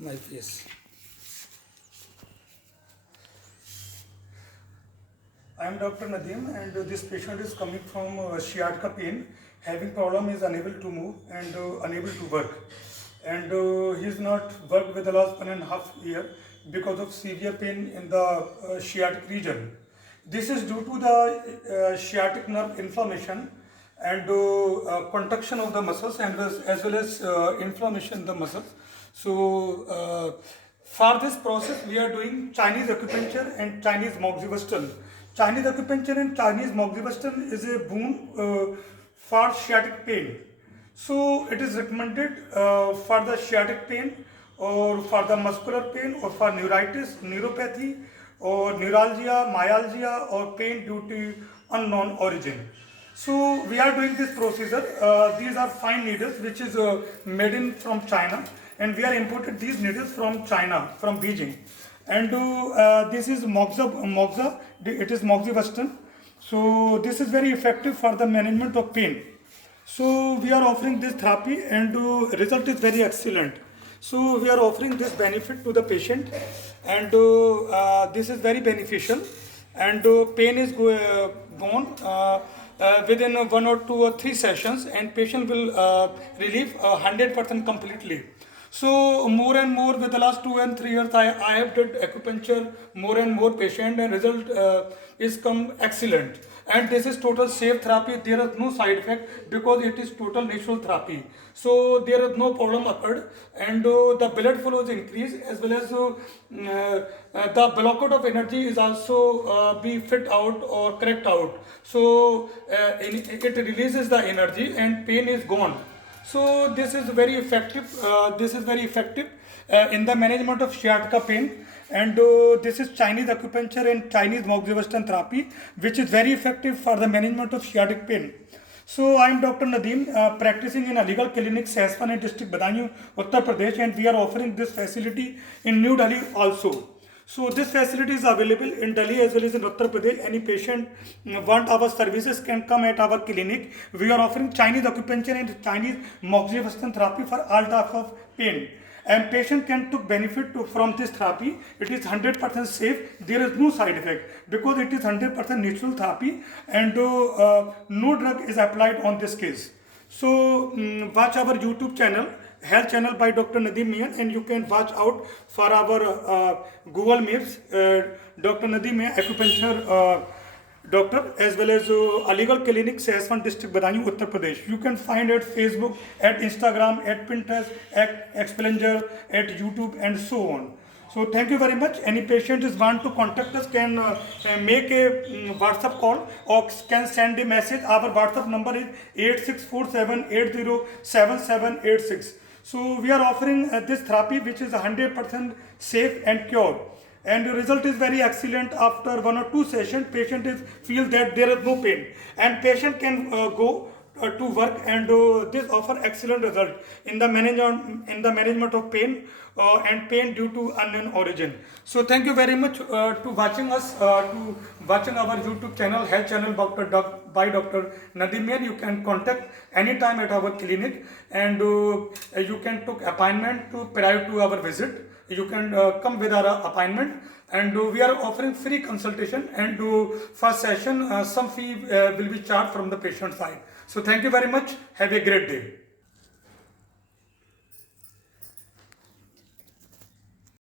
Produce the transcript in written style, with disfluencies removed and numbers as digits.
My face. I am Dr. Nadeem, and this patient is coming from sciatica pain, having problem, is unable to move and unable to work. And he is not worked with the last 1.5 years because of severe pain in the sciatic region. This is due to the sciatic nerve inflammation and contraction of the muscles, and as well as inflammation in the muscles. So for this process, we are doing Chinese acupuncture and Chinese moxibustion. Chinese acupuncture and Chinese moxibustion is a boon for sciatic pain. So it is recommended for the sciatic pain, or for the muscular pain, or for neuritis, neuropathy, or neuralgia, myalgia, or pain due to unknown origin. So we are doing this procedure. These are fine needles which is made in from China, and we are imported these needles from China, from Beijing. And this is moxa, it is moxibustion. So this is very effective for the management of pain. So we are offering this therapy, and result is very excellent. So we are offering this benefit to the patient, and this is very beneficial, and pain is gone within 1 or 2 or 3 sessions, and patient will relieve 100% completely. So more and more with the last 2 and 3 years, I have did acupuncture more and more patient, and result is come excellent. And this is total safe therapy. There is no side effect because it is total natural therapy. So there is no problem occurred, and the blood flow is increased, as well as the blockade of energy is also be fit out or correct out. So it releases the energy and pain is gone. So this is very effective. In the management of sciatica pain, and this is Chinese acupuncture and Chinese moxibustion therapy, which is very effective for the management of sciatic pain. So I am Dr. Nadeem, practicing in Aligarh Clinic, Sehswan district, Badaयूं, Uttar Pradesh, and we are offering this facility in New Delhi also. So this facility is available in Delhi as well as in Uttar Pradesh. Any patient want our services can come at our clinic. We are offering Chinese acupuncture and Chinese moxibustion therapy for all types of pain. And patient can take benefit from this therapy. It is 100% safe. There is no side effect because it is 100% natural therapy, and no drug is applied on this case. So watch our YouTube channel, Health Channel by Dr. Nadeem Mian, and you can watch out for our Google Maps, Dr. Nadeem Mian Acupuncture Doctor, as well as Aligarh Clinic, Sehswan district, Badaयूं, Uttar Pradesh. You can find at Facebook, at Instagram, at Pinterest, at Explanger, at YouTube, and so on. So thank you very much. Any patient is want to contact us can make a WhatsApp call or can send a message. Our WhatsApp number is 8647807786. So we are offering this therapy which is 100% safe and cure. And the result is very excellent. After 1 or 2 sessions, patient is feel that there is no pain, and patient can go to work, and this offer excellent result in the management of pain and pain due to unknown origin. So thank you very much to watching us, to watching our YouTube channel, Health Channel by Dr. Nadeem Mian. You can contact anytime at our clinic, and you can take appointment to prior to our visit. You can come with our appointment, and we are offering free consultation, and first session some fee will be charged from the patient side. So thank you very much. Have a great day.